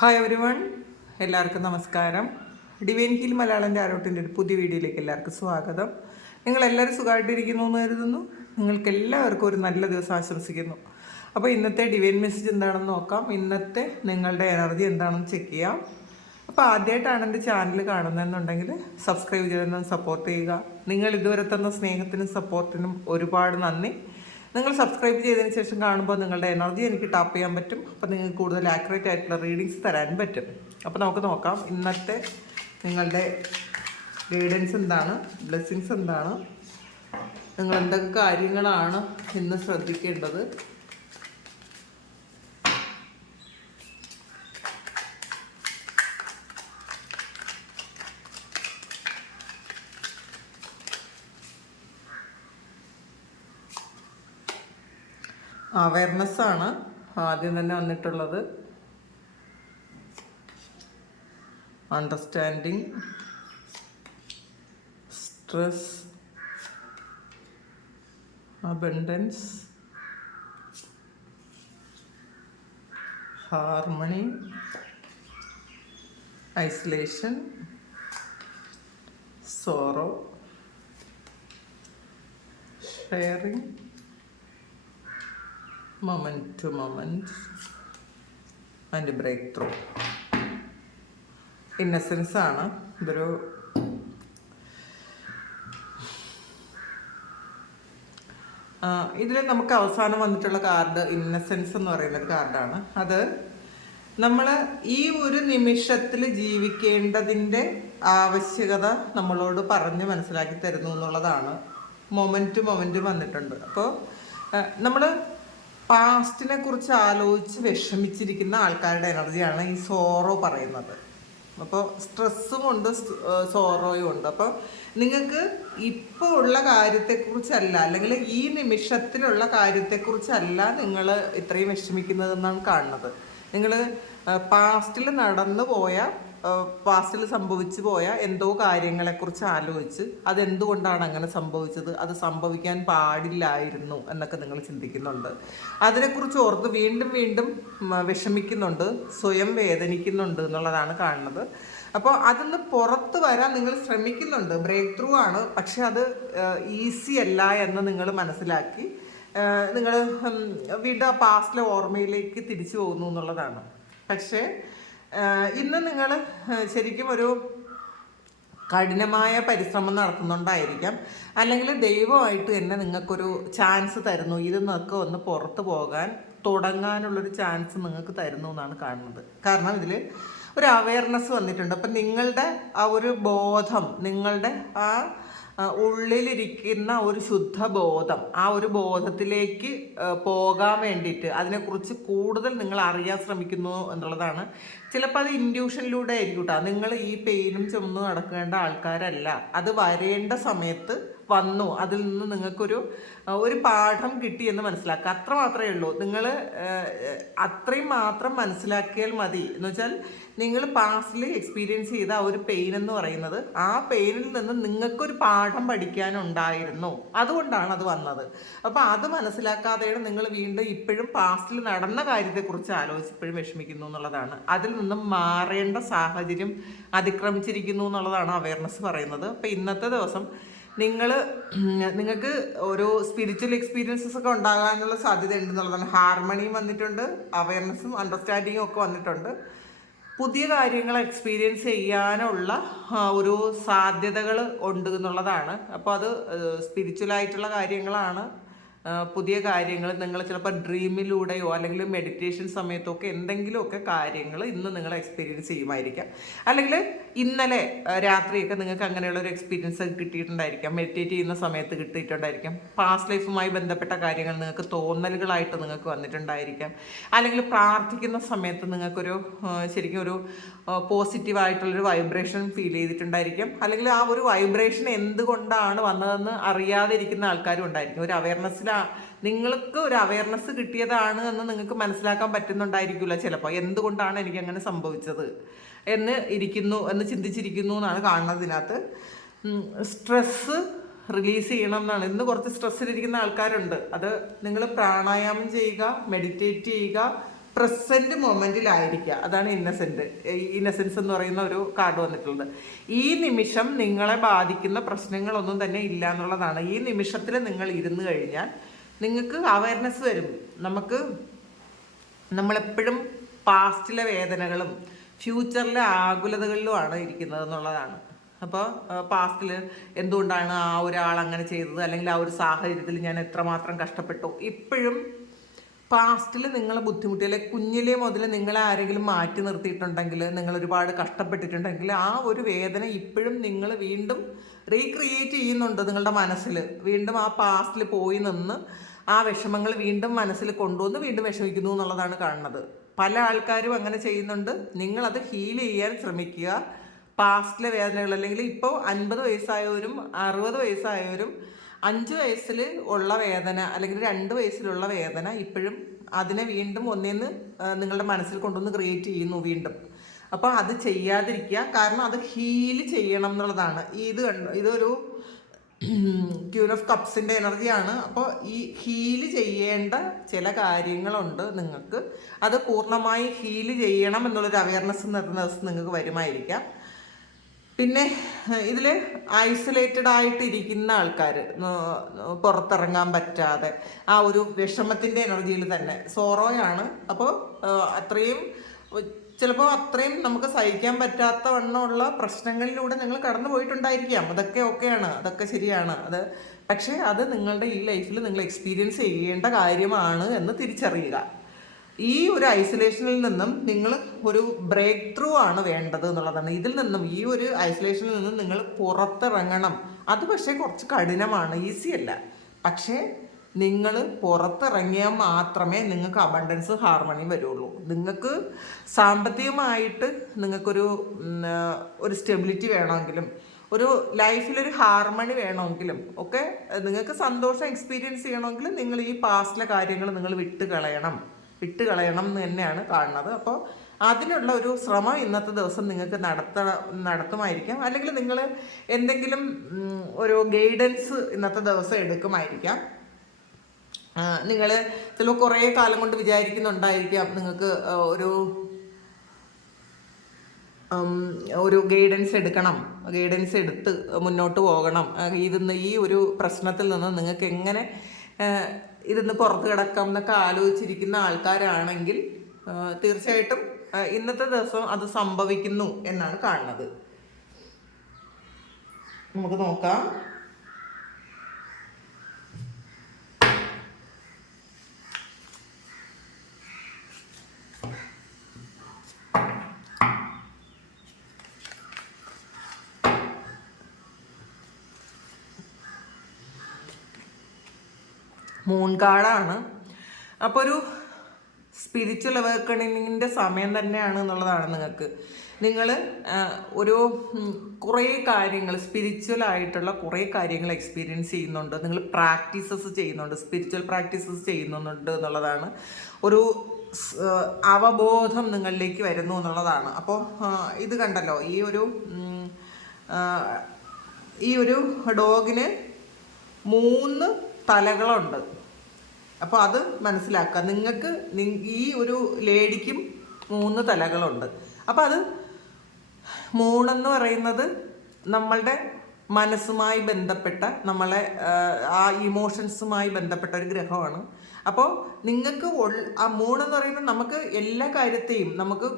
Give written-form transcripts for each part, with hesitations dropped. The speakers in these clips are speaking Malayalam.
ഹായ് എവരി വൺ, എല്ലാവർക്കും നമസ്കാരം. ഡിവൈൻ ഹീൽ മലയാളം ആരോട്ടിൻ്റെ ഒരു പുതിയ വീഡിയോയിലേക്ക് എല്ലാവർക്കും സ്വാഗതം. നിങ്ങളെല്ലാവരും സുഖമായിട്ടിരിക്കുന്നു എന്ന് കരുതുന്നു. നിങ്ങൾക്ക് എല്ലാവർക്കും ഒരു നല്ല ദിവസം ആശംസിക്കുന്നു. അപ്പോൾ ഇന്നത്തെ ഡിവൈൻ മെസ്സേജ് എന്താണെന്ന് നോക്കാം. ഇന്നത്തെ നിങ്ങളുടെ എനർജി എന്താണെന്ന് ചെക്ക് ചെയ്യാം. അപ്പോൾ ആദ്യമായിട്ടാണ് എൻ്റെ ചാനൽ കാണുന്നതെന്നുണ്ടെങ്കിൽ സബ്സ്ക്രൈബ് ചെയ്തൊന്ന് സപ്പോർട്ട് ചെയ്യുക. നിങ്ങൾ ഇതുവരെ തന്ന സ്നേഹത്തിനും സപ്പോർട്ടിനും ഒരുപാട് നന്ദി. നിങ്ങൾ സബ്സ്ക്രൈബ് ചെയ്തതിന് ശേഷം കാണുമ്പോൾ നിങ്ങളുടെ എനർജി എനിക്ക് ടാപ്പ് ചെയ്യാൻ പറ്റും. അപ്പോൾ നിങ്ങൾക്ക് കൂടുതൽ ആക്യുറേറ്റ് ആയിട്ടുള്ള റീഡിങ്സ് തരാൻ പറ്റും. അപ്പോൾ നമുക്ക് നോക്കാം ഇന്നത്തെ നിങ്ങളുടെ ഗൈഡൻസ് എന്താണ്, ബ്ലെസ്സിങ്സ് എന്താണ്, നിങ്ങൾ എന്തൊക്കെ കാര്യങ്ങളാണ് ഇന്ന് ശ്രദ്ധിക്കേണ്ടത്. അവയർനെസ് ആണ് ആദ്യം തന്നെ വന്നിട്ടുള്ളത്. Understanding, stress, abundance, harmony, isolation, sorrow, sharing, moment to moment and breakthrough. Innocence ആണ് ഇതൊരു ഇതിൽ നമുക്ക് അവസാനം വന്നിട്ടുള്ള കാർഡ് ഇന്നസെൻസ് എന്ന് പറയുന്നൊരു കാർഡാണ്. അത് നമ്മൾ ഈ ഒരു നിമിഷത്തിൽ ജീവിക്കേണ്ടതിൻ്റെ ആവശ്യകത നമ്മളോട് പറഞ്ഞ് മനസ്സിലാക്കി തരുന്നു എന്നുള്ളതാണ്. മൊമെൻറ്റ് വന്നിട്ടുണ്ട്. അപ്പോൾ നമ്മൾ പാസ്റ്റിനെ കുറിച്ച് ആലോചിച്ച് വിഷമിച്ചിരിക്കുന്ന ആൾക്കാരുടെ എനർജിയാണ് ഈ സോറോ പറയുന്നത്. അപ്പോൾ സ്ട്രെസ്സും ഉണ്ട്, സോറോയും ഉണ്ട്. അപ്പോൾ നിങ്ങൾക്ക് ഇപ്പോൾ ഉള്ള കാര്യത്തെക്കുറിച്ചല്ല, അല്ലെങ്കിൽ ഈ നിമിഷത്തിലുള്ള കാര്യത്തെക്കുറിച്ചല്ല നിങ്ങൾ ഇത്രയും വിഷമിക്കുന്നതെന്നാണ് കാണുന്നത്. നിങ്ങൾ പാസ്റ്റിൽ സംഭവിച്ചു പോയ എന്തോ കാര്യങ്ങളെക്കുറിച്ച് ആലോചിച്ച് അതെന്തുകൊണ്ടാണ് അങ്ങനെ സംഭവിച്ചത്, അത് സംഭവിക്കാൻ പാടില്ലായിരുന്നു എന്നൊക്കെ നിങ്ങൾ ചിന്തിക്കുന്നുണ്ട്. അതിനെക്കുറിച്ച് ഓർത്ത് വീണ്ടും വിഷമിക്കുന്നുണ്ട്, സ്വയം വേദനിക്കുന്നുണ്ട് എന്നുള്ളതാണ് കാണുന്നത്. അപ്പോൾ അതിന്ന് പുറത്ത് വരാൻ നിങ്ങൾ ശ്രമിക്കുന്നുണ്ട്. ബ്രേക്ക് ത്രൂ ആണ്, പക്ഷെ അത് ഈസി അല്ല എന്ന് നിങ്ങൾ മനസ്സിലാക്കി നിങ്ങൾ വീണ്ടും ആ പാസ്റ്റിലെ ഓർമ്മയിലേക്ക് തിരിച്ചു പോകുന്നു എന്നുള്ളതാണ്. പക്ഷേ ഇന്ന് നിങ്ങൾ ശരിക്കും ഒരു കഠിനമായ പരിശ്രമം നടത്തുന്നുണ്ടായിരിക്കാം, അല്ലെങ്കിൽ ദൈവമായിട്ട് തന്നെ നിങ്ങൾക്കൊരു ചാൻസ് തരുന്നു. ഇതിന്നൊക്കെ ഒന്ന് പുറത്ത് പോകാൻ തുടങ്ങാനുള്ളൊരു ചാൻസ് നിങ്ങൾക്ക് തരുന്നു എന്നാണ് കാണുന്നത്. കാരണം ഇതിൽ ഒരു അവയർനെസ് വന്നിട്ടുണ്ട്. അപ്പം നിങ്ങളുടെ ആ ഒരു ബോധം, നിങ്ങളുടെ ആ ഉള്ളിലിരിക്കുന്ന ഒരു ശുദ്ധബോധം, ആ ഒരു ബോധത്തിലേക്ക് പോകാൻ വേണ്ടിയിട്ട് അതിനെക്കുറിച്ച് കൂടുതൽ നിങ്ങൾ അറിയാൻ ശ്രമിക്കുന്നു എന്നുള്ളതാണ്. ചിലപ്പോൾ അത് ഇൻഡ്യൂഷനിലൂടെ ആയിരിക്കും കേട്ടോ. നിങ്ങൾ ഈ പെയിനും ചുമന്ന് നടക്കേണ്ട ആൾക്കാരല്ല. അത് വരേണ്ട സമയത്ത് വന്നു, അതിൽ നിന്ന് നിങ്ങൾക്കൊരു പാഠം കിട്ടി എന്ന് മനസ്സിലാക്കുക. അത്ര മാത്രമേ ഉള്ളൂ. നിങ്ങൾ അത്രയും മാത്രം മനസ്സിലാക്കിയാൽ മതി. എന്ന് വെച്ചാൽ നിങ്ങൾ പാസ്റ്റിൽ എക്സ്പീരിയൻസ് ചെയ്ത ആ ഒരു പെയിൻ എന്ന് പറയുന്നത്, ആ പെയിനിൽ നിന്ന് നിങ്ങൾക്കൊരു പാഠം പഠിക്കാനുണ്ടായിരുന്നു, അതുകൊണ്ടാണ് അത് വന്നത്. അപ്പോൾ അത് മനസ്സിലാക്കാതെയാണ് നിങ്ങൾ വീണ്ടും ഇപ്പോഴും പാസ്റ്റിൽ നടന്ന കാര്യത്തെക്കുറിച്ച് ആലോചിച്ച് ഇപ്പോഴും വിഷമിക്കുന്നു എന്നുള്ളതാണ്. അതിൽ നിന്നും മാറേണ്ട സാഹചര്യം അതിക്രമിച്ചിരിക്കുന്നു എന്നുള്ളതാണ് അവയർനെസ് പറയുന്നത്. അപ്പോൾ ഇന്നത്തെ ദിവസം നിങ്ങൾക്ക് ഒരു സ്പിരിച്വൽ എക്സ്പീരിയൻസസ് ഒക്കെ ഉണ്ടാകാനുള്ള സാധ്യത ഉണ്ടെന്നുള്ളതാണ്. ഹാർമണിയും വന്നിട്ടുണ്ട്, അവയർനെസ്സും അണ്ടർസ്റ്റാൻഡിങ്ങും ഒക്കെ വന്നിട്ടുണ്ട്. പുതിയ കാര്യങ്ങൾ എക്സ്പീരിയൻസ് ചെയ്യാനുള്ള ഒരു സാധ്യതകൾ ഉണ്ട് എന്നുള്ളതാണ്. അപ്പോൾ അത് സ്പിരിച്വലായിട്ടുള്ള കാര്യങ്ങളാണ്. പുതിയ കാര്യങ്ങൾ നിങ്ങൾ ചിലപ്പോൾ ഡ്രീമിലൂടെയോ അല്ലെങ്കിൽ മെഡിറ്റേഷൻ സമയത്തൊക്കെ എന്തെങ്കിലുമൊക്കെ കാര്യങ്ങൾ ഇന്ന് നിങ്ങൾ എക്സ്പീരിയൻസ് ചെയ്യുമായിരിക്കാം. അല്ലെങ്കിൽ ഇന്നലെ രാത്രിയൊക്കെ നിങ്ങൾക്ക് അങ്ങനെയുള്ള ഒരു എക്സ്പീരിയൻസ് കിട്ടിയിട്ടുണ്ടായിരിക്കാം. മെഡിറ്റേറ്റ് ചെയ്യുന്ന സമയത്ത് കിട്ടിയിട്ടുണ്ടായിരിക്കാം. പാസ്റ്റ് ലൈഫുമായി ബന്ധപ്പെട്ട കാര്യങ്ങൾ നിങ്ങൾക്ക് തോന്നലുകളായിട്ട് നിങ്ങൾക്ക് വന്നിട്ടുണ്ടായിരിക്കാം. അല്ലെങ്കിൽ പ്രാർത്ഥിക്കുന്ന സമയത്ത് നിങ്ങൾക്കൊരു ശരിക്കും ഒരു പോസിറ്റീവായിട്ടുള്ളൊരു വൈബ്രേഷൻ ഫീൽ ചെയ്തിട്ടുണ്ടായിരിക്കാം. അല്ലെങ്കിൽ ആ ഒരു വൈബ്രേഷൻ എന്തുകൊണ്ടാണ് വന്നതെന്ന് അറിയാതെ ഇരിക്കുന്ന ആൾക്കാരും ഉണ്ടായിരിക്കും. ഒരു നിങ്ങൾക്ക് ഒരു അവയർനെസ് കിട്ടിയതാണ് എന്ന് നിങ്ങൾക്ക് മനസ്സിലാക്കാൻ പറ്റുന്നുണ്ടായിരിക്കില്ല. ചിലപ്പോൾ എന്തുകൊണ്ടാണ് എനിക്ക് അങ്ങനെ സംഭവിച്ചത് എന്ന് ചിന്തിച്ചിരിക്കുന്നു എന്നാണ് കാണുന്നത്. ഇതിനകത്ത് സ്ട്രെസ്സ് റിലീസ് ചെയ്യണം എന്നാണ്. ഇന്ന് കുറച്ച് സ്ട്രെസ്സിലിരിക്കുന്ന ആൾക്കാരുണ്ട്. അത് നിങ്ങൾ പ്രാണായാമം ചെയ്യുക, മെഡിറ്റേറ്റ് ചെയ്യുക, പ്രസന്റ് മൊമെന്റിലായിരിക്കുക. അതാണ് ഇന്നസെൻസ് എന്ന് പറയുന്ന ഒരു കാർഡ് വന്നിട്ടുള്ളത്. ഈ നിമിഷം നിങ്ങളെ ബാധിക്കുന്ന പ്രശ്നങ്ങളൊന്നും തന്നെ ഇല്ല എന്നുള്ളതാണ്. ഈ നിമിഷത്തിൽ നിങ്ങൾ ഇരുന്ന് കഴിഞ്ഞാൽ നിങ്ങൾക്ക് അവയർനെസ് വരും. നമ്മളെപ്പോഴും പാസ്റ്റിലെ വേദനകളും ഫ്യൂച്ചറിലെ ആകുലതകളിലുമാണ് ഇരിക്കുന്നത് എന്നുള്ളതാണ്. അപ്പോൾ പാസ്റ്റിൽ എന്തുകൊണ്ടാണ് ആ ഒരാൾ അങ്ങനെ ചെയ്തത്, അല്ലെങ്കിൽ ആ ഒരു സാഹചര്യത്തിൽ ഞാൻ എത്രമാത്രം കഷ്ടപ്പെട്ടു, ഇപ്പോഴും പാസ്റ്റിൽ നിങ്ങൾ ബുദ്ധിമുട്ടിയില്ല. കുഞ്ഞിലേ മുതൽ നിങ്ങളെ ആരെങ്കിലും മാറ്റി നിർത്തിയിട്ടുണ്ടെങ്കിൽ, നിങ്ങൾ ഒരുപാട് കഷ്ടപ്പെട്ടിട്ടുണ്ടെങ്കിൽ, ആ ഒരു വേദന ഇപ്പോഴും നിങ്ങൾ വീണ്ടും റീക്രിയേറ്റ് ചെയ്യുന്നുണ്ട് നിങ്ങളുടെ മനസ്സിൽ. വീണ്ടും ആ പാസ്റ്റിൽ പോയി നിന്ന് ആ വിഷമങ്ങൾ വീണ്ടും മനസ്സിൽ കൊണ്ടുവന്ന് വീണ്ടും വിഷമിക്കുന്നു എന്നുള്ളതാണ് കാണുന്നത്. പല ആൾക്കാരും അങ്ങനെ ചെയ്യുന്നുണ്ട്. നിങ്ങളത് ഹീൽ ചെയ്യാൻ ശ്രമിക്കുക. പാസ്റ്റിലെ വേദനകൾ, അല്ലെങ്കിൽ ഇപ്പോൾ 50 വയസ്സായവരും 60 വയസ്സായവരും 5 വയസ്സിൽ ഉള്ള വേദന, അല്ലെങ്കിൽ 2 വയസ്സിലുള്ള വേദന ഇപ്പോഴും അതിനെ വീണ്ടും ഒന്നേന്ന് നിങ്ങളുടെ മനസ്സിൽ കൊണ്ടുവന്ന് ക്രിയേറ്റ് ചെയ്യുന്നു വീണ്ടും. അപ്പോൾ അത് ചെയ്യാതിരിക്കുക. കാരണം അത് ഹീൽ ചെയ്യണം എന്നുള്ളതാണ്. ഇതൊരു ക്യൂൻ ഓഫ് കപ്സിൻ്റെ എനർജിയാണ്. അപ്പോൾ ഈ ഹീൽ ചെയ്യേണ്ട ചില കാര്യങ്ങളുണ്ട് നിങ്ങൾക്ക്. അത് പൂർണ്ണമായി ഹീൽ ചെയ്യണം എന്നുള്ളൊരു അവയർനെസ് നിറഞ്ഞ ദിവസം നിങ്ങൾക്ക് വരുമായിരിക്കാം. പിന്നെ ഇതിൽ ഐസൊലേറ്റഡ് ആയിട്ടിരിക്കുന്ന ആൾക്കാർ, പുറത്തിറങ്ങാൻ പറ്റാതെ ആ ഒരു വിഷമത്തിൻ്റെ എനർജിയിൽ തന്നെ സോറോയാണ്. അപ്പോൾ ചിലപ്പോൾ അത്രയും നമുക്ക് സഹിക്കാൻ പറ്റാത്ത വണ്ണമുള്ള പ്രശ്നങ്ങളിലൂടെ നിങ്ങൾ കടന്നു പോയിട്ടുണ്ടായിരിക്കാം. അതൊക്കെ ഓക്കെയാണ്, അതൊക്കെ ശരിയാണ്. പക്ഷേ അത് നിങ്ങളുടെ ഈ ലൈഫിൽ നിങ്ങൾ എക്സ്പീരിയൻസ് ചെയ്യേണ്ട കാര്യമാണ് എന്ന് തിരിച്ചറിയുക. ഈ ഒരു ഐസൊലേഷനിൽ നിന്നും നിങ്ങൾ ഒരു ബ്രേക്ക് ത്രൂ ആണ് വേണ്ടത് എന്നുള്ളതാണ്. ഇതിൽ നിന്നും, ഈ ഒരു ഐസൊലേഷനിൽ നിന്നും നിങ്ങൾ പുറത്തിറങ്ങണം. അത് പക്ഷേ കുറച്ച് കഠിനമാണ്, ഈസി അല്ല. പക്ഷേ നിങ്ങൾ പുറത്തിറങ്ങിയാൽ മാത്രമേ നിങ്ങൾക്ക് അബണ്ടൻസ്, ഹാർമണി വരുള്ളൂ. നിങ്ങൾക്ക് സാമ്പത്തികമായിട്ട് നിങ്ങൾക്കൊരു സ്റ്റെബിലിറ്റി വേണമെങ്കിലും, ഒരു ലൈഫിലൊരു ഹാർമണി വേണമെങ്കിലും ഒക്കെ, നിങ്ങൾക്ക് സന്തോഷം എക്സ്പീരിയൻസ് ചെയ്യണമെങ്കിൽ നിങ്ങൾ ഈ പാസ്റ്റിലെ കാര്യങ്ങൾ നിങ്ങൾ വിട്ടുകളയണം എന്ന് തന്നെയാണ് കാണുന്നത്. അപ്പോൾ അതിനുള്ള ഒരു ശ്രമം ഇന്നത്തെ ദിവസം നിങ്ങൾക്ക് നടത്തുമായിരിക്കാം. അല്ലെങ്കിൽ നിങ്ങൾ എന്തെങ്കിലും ഒരു ഗൈഡൻസ് ഇന്നത്തെ ദിവസം എടുക്കുമായിരിക്കാം. നിങ്ങൾ ചിലപ്പോൾ കുറേ കാലം കൊണ്ട് വിചാരിക്കുന്നുണ്ടായിരിക്കാം നിങ്ങൾക്ക് ഒരു ഗൈഡൻസ് എടുത്ത് മുന്നോട്ട് പോകണം. ഈ ഒരു പ്രശ്നത്തിൽ നിന്ന് നിങ്ങൾക്ക് എങ്ങനെ ഇതിന്ന് പുറത്ത് കിടക്കാം എന്നൊക്കെ ആലോചിച്ചിരിക്കുന്ന ആൾക്കാരാണെങ്കിൽ തീർച്ചയായിട്ടും ഇന്നത്തെ ദിവസം അത് സംഭവിക്കുന്നു എന്നാണ് കാണുന്നത്. നമുക്ക് നോക്കാം. മൂൺ കാർഡാണ്. അപ്പോൾ ഒരു സ്പിരിച്വൽ അവേക്കണിങ്ങിൻ്റെ സമയം തന്നെയാണ് എന്നുള്ളതാണ് നിങ്ങൾ ഒരു കുറേ കാര്യങ്ങൾ, സ്പിരിച്വൽ ആയിട്ടുള്ള കുറേ കാര്യങ്ങൾ എക്സ്പീരിയൻസ് ചെയ്യുന്നുണ്ട്. നിങ്ങൾ പ്രാക്ടീസസ് ചെയ്യുന്നുണ്ട്, സ്പിരിച്വൽ പ്രാക്ടീസസ് ചെയ്യുന്നുണ്ട് എന്നുള്ളതാണ്. ഒരു അവബോധം നിങ്ങളിലേക്ക് വരുന്നു എന്നുള്ളതാണ്. അപ്പോൾ ഇത് കണ്ടല്ലോ, ഈ ഒരു ഡോഗിന് 3 തലകളുണ്ട്. അപ്പോൾ അത് മനസ്സിലാക്കുക. നിങ്ങൾക്ക് ഈ ഒരു ലേഡിക്കും 3 തലകളുണ്ട്. അപ്പോൾ അത് 3 എന്ന് പറയുന്നത് നമ്മളുടെ മനസ്സുമായി ബന്ധപ്പെട്ട, നമ്മളെ ആ ഇമോഷൻസുമായി ബന്ധപ്പെട്ട ഒരു ഗ്രഹമാണ്. അപ്പോൾ നിങ്ങൾക്ക് ആ 3 എന്ന് പറയുന്നത് നമുക്ക് എല്ലാ കാര്യത്തെയും, നമുക്ക്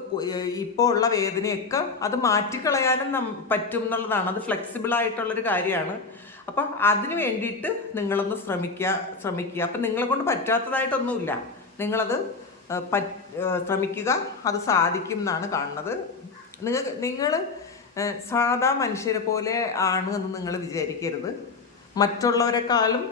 ഇപ്പോൾ ഉള്ള വേദനയൊക്കെ അത് മാറ്റിക്കളയാനും പറ്റും എന്നുള്ളതാണ്. അത് ഫ്ലെക്സിബിൾ ആയിട്ടുള്ളൊരു കാര്യമാണ്. അപ്പം അതിന് വേണ്ടിയിട്ട് നിങ്ങളൊന്ന് ശ്രമിക്കുക. അപ്പം നിങ്ങളെ കൊണ്ട് പറ്റാത്തതായിട്ടൊന്നുമില്ല, നിങ്ങളത് ശ്രമിക്കുക, അത് സാധിക്കും എന്നാണ് കാണുന്നത്. നിങ്ങൾ സാധാ മനുഷ്യരെ പോലെ ആണ് എന്ന് നിങ്ങൾ വിചാരിക്കരുത്. മറ്റുള്ളവരെക്കാളും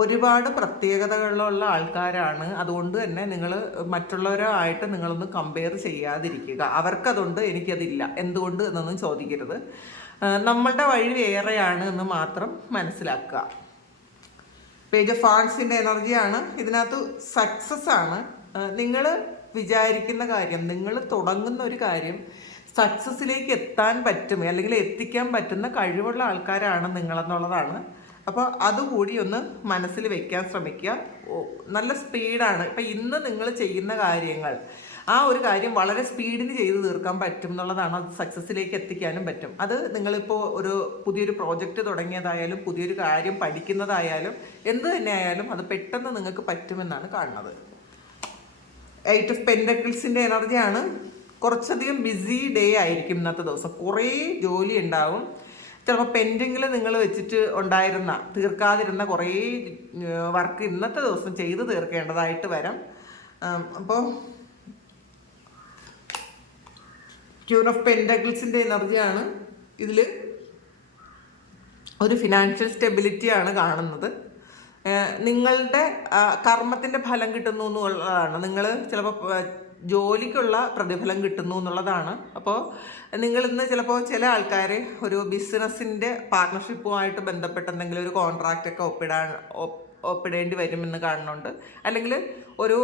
ഒരുപാട് പ്രത്യേകതകളുള്ള ആൾക്കാരാണ്. അതുകൊണ്ട് തന്നെ നിങ്ങൾ മറ്റുള്ളവരായിട്ട് നിങ്ങളൊന്ന് കമ്പയർ ചെയ്യാതിരിക്കുക. അവർക്കതുണ്ട്, എനിക്കതില്ല, എന്തുകൊണ്ട് എന്നൊന്നും ചോദിക്കരുത്. നമ്മളുടെ വഴി വേറെയാണ് എന്ന് മാത്രം മനസ്സിലാക്കുക. പേജ് ഓഫ് ഫാൻസിൻ്റെ എനർജിയാണ്. ഇതിനകത്ത് സക്സസ് ആണ്. നിങ്ങൾ വിചാരിക്കുന്ന കാര്യം, നിങ്ങൾ തുടങ്ങുന്ന ഒരു കാര്യം സക്സസ്സിലേക്ക് എത്താൻ പറ്റും, അല്ലെങ്കിൽ എത്തിക്കാൻ പറ്റുന്ന കഴിവുള്ള ആൾക്കാരാണ് നിങ്ങളെന്നുള്ളതാണ് അപ്പോൾ അതുകൂടി ഒന്ന് മനസ്സിൽ വെക്കാൻ ശ്രമിക്കുക. നല്ല സ്പീഡാണ്. ഇപ്പം ഇന്ന് നിങ്ങൾ ചെയ്യുന്ന കാര്യങ്ങൾ, ആ ഒരു കാര്യം വളരെ സ്പീഡിന് ചെയ്ത് തീർക്കാൻ പറ്റും എന്നുള്ളതാണ്. അത് സക്സസ്സിലേക്ക് എത്തിക്കാനും പറ്റും. അത് നിങ്ങളിപ്പോൾ ഒരു പുതിയൊരു പ്രോജക്റ്റ് തുടങ്ങിയതായാലും പുതിയൊരു കാര്യം പഠിക്കുന്നതായാലും എന്ത് തന്നെ ആയാലും അത് പെട്ടെന്ന് നിങ്ങൾക്ക് പറ്റുമെന്നാണ് കാണുന്നത്. 8 ഓഫ് പെൻറ്റക്കിൾസിൻ്റെ എനർജിയാണ്. കുറച്ചധികം ബിസി ഡേ ആയിരിക്കും ഇന്നത്തെ ദിവസം. കുറേ ജോലി ഉണ്ടാവും. ചിലപ്പോൾ പെൻഡിങ്ങിൽ നിങ്ങൾ വെച്ചിട്ട് ഉണ്ടായിരുന്ന, തീർക്കാതിരുന്ന കുറേ വർക്ക് ഇന്നത്തെ ദിവസം ചെയ്ത് തീർക്കേണ്ടതായിട്ട് വരാം. അപ്പോൾ ക്യൂൻ ഓഫ് പെൻറ്റക്കിൾസിൻ്റെ എനർജിയാണ്. ഇതിൽ ഒരു ഫിനാൻഷ്യൽ സ്റ്റെബിലിറ്റിയാണ് കാണുന്നത്. നിങ്ങളുടെ കർമ്മത്തിൻ്റെ ഫലം കിട്ടുന്നു എന്നുള്ളതാണ്. നിങ്ങൾ ചിലപ്പോൾ ജോലിക്കുള്ള പ്രതിഫലം കിട്ടുന്നു എന്നുള്ളതാണ്. അപ്പോൾ നിങ്ങളിന്ന് ചിലപ്പോൾ ചില ആൾക്കാർ ഒരു ബിസിനസ്സിൻ്റെ പാർട്ട്ണർഷിപ്പുമായിട്ട് ബന്ധപ്പെട്ട് എന്തെങ്കിലും ഒരു കോൺട്രാക്റ്റൊക്കെ ഒപ്പിടേണ്ടി വരുമെന്ന് കാണുന്നുണ്ട്. അല്ലെങ്കിൽ ഒരു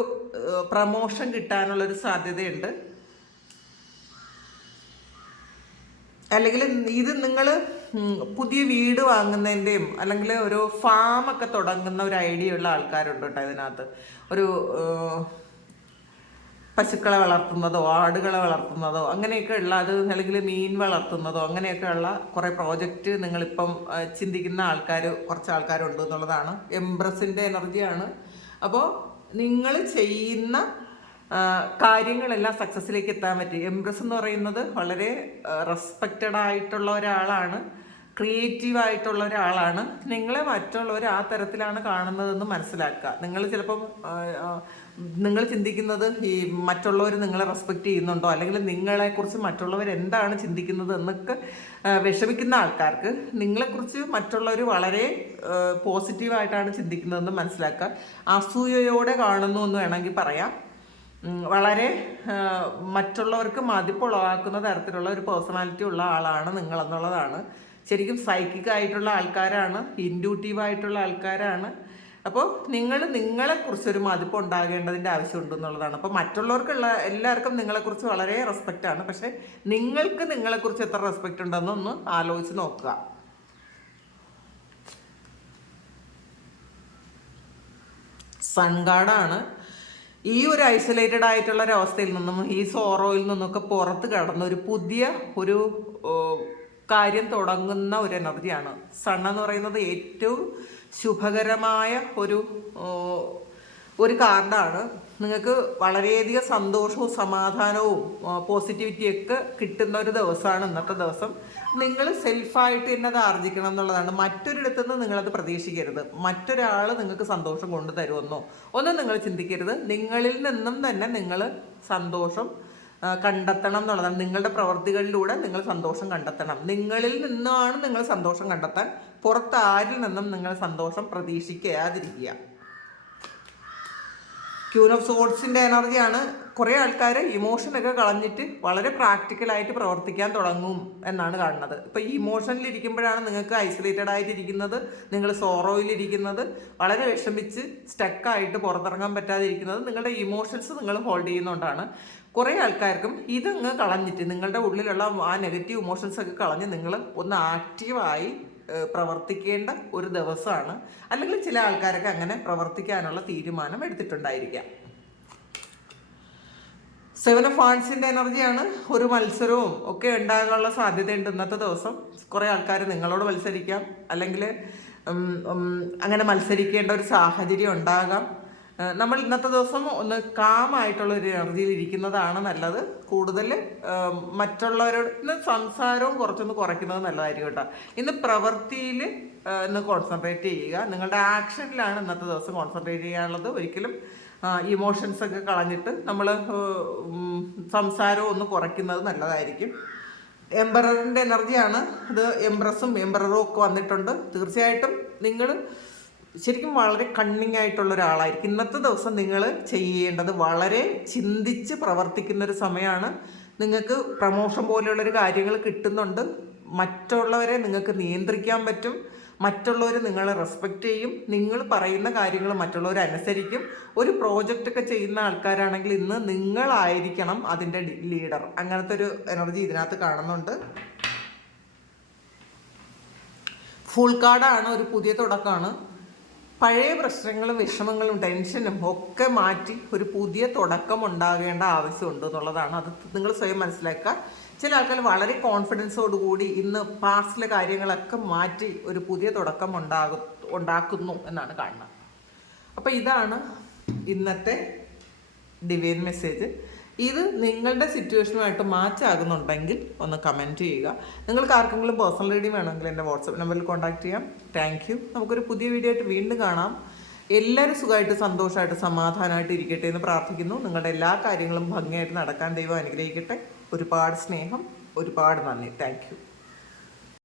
പ്രമോഷൻ കിട്ടാനുള്ളൊരു സാധ്യതയുണ്ട്. അല്ലെങ്കിൽ ഇത് നിങ്ങൾ പുതിയ വീട് വാങ്ങുന്നതിൻ്റെയും അല്ലെങ്കിൽ ഒരു ഫാമൊക്കെ തുടങ്ങുന്ന ഒരു ഐഡിയ ഉള്ള ആൾക്കാരുണ്ട് കേട്ടോ ഇതിനകത്ത്. ഒരു പശുക്കളെ വളർത്തുന്നതോ ആടുകളെ വളർത്തുന്നതോ അങ്ങനെയൊക്കെ ഉള്ള, അത് അല്ലെങ്കിൽ മീൻ വളർത്തുന്നതോ അങ്ങനെയൊക്കെ ഉള്ള കുറേ പ്രോജക്റ്റ് നിങ്ങളിപ്പം ചിന്തിക്കുന്ന കുറച്ച് ആൾക്കാരുണ്ട് എന്നുള്ളതാണ്. എംബ്രസിൻ്റെ എനർജിയാണ്. അപ്പോൾ നിങ്ങൾ ചെയ്യുന്ന കാര്യങ്ങളെല്ലാം സക്സസ്സിലേക്ക് എത്താൻ പറ്റും. എംബ്രസ് എന്ന് പറയുന്നത് വളരെ റെസ്പെക്റ്റഡ് ആയിട്ടുള്ള ഒരാളാണ്, ക്രിയേറ്റീവ് ആയിട്ടുള്ള ഒരാളാണ്. നിങ്ങളെ മറ്റുള്ളവർ ആ തരത്തിലാണ് കാണുന്നതെന്ന് മനസ്സിലാക്കുക. നിങ്ങൾ ചിലപ്പം നിങ്ങൾ ചിന്തിക്കുന്നത് ഈ മറ്റുള്ളവർ നിങ്ങളെ റെസ്പെക്റ്റ് ചെയ്യുന്നുണ്ടോ, അല്ലെങ്കിൽ നിങ്ങളെക്കുറിച്ച് മറ്റുള്ളവർ എന്താണ് ചിന്തിക്കുന്നത് എന്നൊക്കെ വിഷമിക്കുന്ന ആൾക്കാർക്ക് നിങ്ങളെക്കുറിച്ച് മറ്റുള്ളവർ വളരെ പോസിറ്റീവായിട്ടാണ് ചിന്തിക്കുന്നതെന്ന് മനസ്സിലാക്കുക. അസൂയയോടെ കാണുന്നു എന്ന് വേണമെങ്കിൽ പറയാം. വളരെ മറ്റുള്ളവർക്ക് മതിപ്പുളവാക്കുന്ന തരത്തിലുള്ള ഒരു പേഴ്സണാലിറ്റി ഉള്ള ആളാണ് നിങ്ങളെന്നുള്ളതാണ്. ശരിക്കും സൈക്കിക് ആയിട്ടുള്ള ആൾക്കാരാണ്, ഇൻഡ്യൂട്ടീവ് ആയിട്ടുള്ള ആൾക്കാരാണ്. അപ്പോൾ നിങ്ങളെക്കുറിച്ചൊരു മതിപ്പ് ഉണ്ടാകേണ്ടതിൻ്റെ ആവശ്യമുണ്ടെന്നുള്ളതാണ്. അപ്പോൾ മറ്റുള്ളവർക്കുള്ള എല്ലാവർക്കും നിങ്ങളെക്കുറിച്ച് വളരെ റെസ്പെക്റ്റാണ്. പക്ഷേ നിങ്ങൾക്ക് നിങ്ങളെക്കുറിച്ച് എത്ര റെസ്പെക്റ്റ് ഉണ്ടെന്നൊന്ന് ആലോചിച്ച് നോക്കുക. സൺ ഗാർഡാണ്. ഈ ഒരു ഐസൊലേറ്റഡ് ആയിട്ടുള്ള ഒരു അവസ്ഥയിൽ നിന്നും ഈ സോറോയിൽ നിന്നൊക്കെ പുറത്ത് കടന്ന ഒരു പുതിയ ഒരു കാര്യം തുടങ്ങുന്ന ഒരു എനർജിയാണ്. സൺ എന്ന് പറയുന്നത് ഏറ്റവും ശുഭകരമായ ഒരു കാർഡാണ്. നിങ്ങൾക്ക് വളരെയധികം സന്തോഷവും സമാധാനവും പോസിറ്റിവിറ്റിയൊക്കെ കിട്ടുന്ന ഒരു ദിവസമാണ് ഇന്നത്തെ ദിവസം. നിങ്ങൾ സെൽഫായിട്ട് തന്നെ അത് ആർജിക്കണം എന്നുള്ളതാണ്. മറ്റൊരിടത്തു നിന്ന് നിങ്ങളത് പ്രതീക്ഷിക്കരുത്. മറ്റൊരാൾ നിങ്ങൾക്ക് സന്തോഷം കൊണ്ടു തരുമെന്നോ ഒന്നും നിങ്ങൾ ചിന്തിക്കരുത്. നിങ്ങളിൽ നിന്നും തന്നെ നിങ്ങൾ സന്തോഷം കണ്ടെത്തണം എന്നുള്ളതാണ്. നിങ്ങളുടെ പ്രവൃത്തികളിലൂടെ നിങ്ങൾ സന്തോഷം കണ്ടെത്തണം. നിങ്ങളിൽ നിന്നാണ് നിങ്ങൾ സന്തോഷം കണ്ടെത്താൻ. പുറത്ത് ആരിൽ നിന്നും നിങ്ങൾ സന്തോഷം പ്രതീക്ഷിക്കാതിരിക്കുക. ക്യൂൻ ഓഫ് സോർഡ്സിൻ്റെ എനർജിയാണ്. കുറേ ആൾക്കാർ ഇമോഷനൊക്കെ കളഞ്ഞിട്ട് വളരെ പ്രാക്ടിക്കലായിട്ട് പ്രവർത്തിക്കാൻ തുടങ്ങും എന്നാണ് കാണുന്നത്. ഇപ്പോൾ ഈ ഇമോഷനിലിരിക്കുമ്പോഴാണ് നിങ്ങൾക്ക് ഐസൊലേറ്റഡ് ആയിട്ടിരിക്കുന്നത്, നിങ്ങൾ സോറോയിലിരിക്കുന്നത്, വളരെ വിഷമിച്ച് സ്റ്റക്കായിട്ട് പുറത്തിറങ്ങാൻ പറ്റാതിരിക്കുന്നത്. നിങ്ങളുടെ ഇമോഷൻസ് നിങ്ങൾ ഹോൾഡ് ചെയ്യുന്നതുകൊണ്ടാണ്. കുറേ ആൾക്കാർക്കും ഇതങ്ങ് കളഞ്ഞിട്ട് നിങ്ങളുടെ ഉള്ളിലുള്ള ആ നെഗറ്റീവ് ഇമോഷൻസൊക്കെ കളഞ്ഞ് നിങ്ങൾ ഒന്ന് ആക്റ്റീവായി പ്രവർത്തിക്കേണ്ട ഒരു ദിവസമാണ്. അല്ലെങ്കിൽ ചില ആൾക്കാരൊക്കെ അങ്ങനെ പ്രവർത്തിക്കാനുള്ള തീരുമാനം എടുത്തിട്ടുണ്ടായിരിക്കാം. 7 ഓഫ് വാൻഡ്സിൻ്റെ എനർജിയാണ്. ഒരു മത്സരവും ഒക്കെ ഉണ്ടാകാനുള്ള സാധ്യതയുണ്ട് ഇന്നത്തെ ദിവസം. കുറേ ആൾക്കാർ നിങ്ങളോട് മത്സരിക്കാം, അല്ലെങ്കിൽ അങ്ങനെ മത്സരിക്കേണ്ട ഒരു സാഹചര്യം ഉണ്ടാകാം. നമ്മൾ ഇന്നത്തെ ദിവസം ഒന്ന് കാമായിട്ടുള്ളൊരു എനർജിയിൽ ഇരിക്കുന്നതാണ് നല്ലത്. കൂടുതൽ മറ്റുള്ളവരോട് സംസാരവും കുറച്ചൊന്ന് കുറയ്ക്കുന്നത് നല്ലതായിരിക്കും കേട്ടോ. ഇന്ന് പ്രവൃത്തിയിൽ ഇന്ന് കോൺസെൻട്രേറ്റ് ചെയ്യുക. നിങ്ങളുടെ ആക്ഷനിലാണ് ഇന്നത്തെ ദിവസം കോൺസെൻട്രേറ്റ് ചെയ്യാനുള്ളത്. ഒരിക്കലും ഇമോഷൻസൊക്കെ കളഞ്ഞിട്ട് നമ്മൾ സംസാരവും ഒന്ന് കുറയ്ക്കുന്നത് നല്ലതായിരിക്കും. എംബററിൻ്റെ എനർജിയാണ്. ഇത് എംബ്രസും എംബററും ഒക്കെ വന്നിട്ടുണ്ട്. തീർച്ചയായിട്ടും നിങ്ങൾ ശരിക്കും വളരെ കണ്ണിങ് ആയിട്ടുള്ള ഒരാളായിരിക്കും. ഇന്നത്തെ ദിവസം നിങ്ങൾ ചെയ്യേണ്ടത് വളരെ ചിന്തിച്ച് പ്രവർത്തിക്കുന്നൊരു സമയമാണ്. നിങ്ങൾക്ക് പ്രമോഷൻ പോലെയുള്ളൊരു കാര്യങ്ങൾ കിട്ടുന്നുണ്ട്. മറ്റുള്ളവരെ നിങ്ങൾക്ക് നിയന്ത്രിക്കാൻ പറ്റും. മറ്റുള്ളവർ നിങ്ങളെ റെസ്പെക്റ്റ് ചെയ്യും. നിങ്ങൾ പറയുന്ന കാര്യങ്ങൾ മറ്റുള്ളവർ അനുസരിക്കും. ഒരു പ്രോജക്റ്റൊക്കെ ചെയ്യുന്ന ആൾക്കാരാണെങ്കിൽ ഇന്ന് നിങ്ങളായിരിക്കണം അതിൻ്റെ ലീഡർ. അങ്ങനത്തെ ഒരു എനർജി ഇതിനകത്ത് കാണുന്നുണ്ട്. ഫുൾ കാർഡാണ്, ഒരു പുതിയ തുടക്കമാണ്. പഴയ പ്രശ്നങ്ങളും വിഷമങ്ങളും ടെൻഷനും ഒക്കെ മാറ്റി ഒരു പുതിയ തുടക്കം ഉണ്ടാകേണ്ട ആവശ്യമുണ്ട് എന്നുള്ളതാണ്. അത് നിങ്ങൾ സ്വയം മനസ്സിലാക്കുക. ചില ആൾക്കാർ വളരെ കോൺഫിഡൻസോടുകൂടി ഇന്ന് പാസ്റ്റിലെ കാര്യങ്ങളൊക്കെ മാറ്റി ഒരു പുതിയ തുടക്കം ഉണ്ടാക്കുന്നു എന്നാണ് കാണുന്നത്. അപ്പോൾ ഇതാണ് ഇന്നത്തെ ഡിവൈൻ മെസ്സേജ്. ഇത് നിങ്ങളുടെ സിറ്റുവേഷനുമായിട്ട് മാച്ച് ആകുന്നുണ്ടെങ്കിൽ ഒന്ന് കമൻറ്റ് ചെയ്യുക. നിങ്ങൾക്ക് ആർക്കെങ്കിലും പേഴ്സണൽ റീഡിംഗ് വേണമെങ്കിൽ എൻ്റെ വാട്സപ്പ് നമ്പറിൽ കോൺടാക്ട് ചെയ്യാം. Thank you. നമുക്കൊരു പുതിയ വീഡിയോ ആയിട്ട് വീണ്ടും കാണാം. എല്ലാവരും സുഖമായിട്ട് സന്തോഷമായിട്ട് സമാധാനമായിട്ട് ഇരിക്കട്ടെ എന്ന് പ്രാർത്ഥിക്കുന്നു. നിങ്ങളുടെ എല്ലാ കാര്യങ്ങളും ഭംഗിയായിട്ട് നടക്കാൻ ദൈവം അനുഗ്രഹിക്കട്ടെ. ഒരുപാട് സ്നേഹം, ഒരുപാട് നന്ദി. Thank you.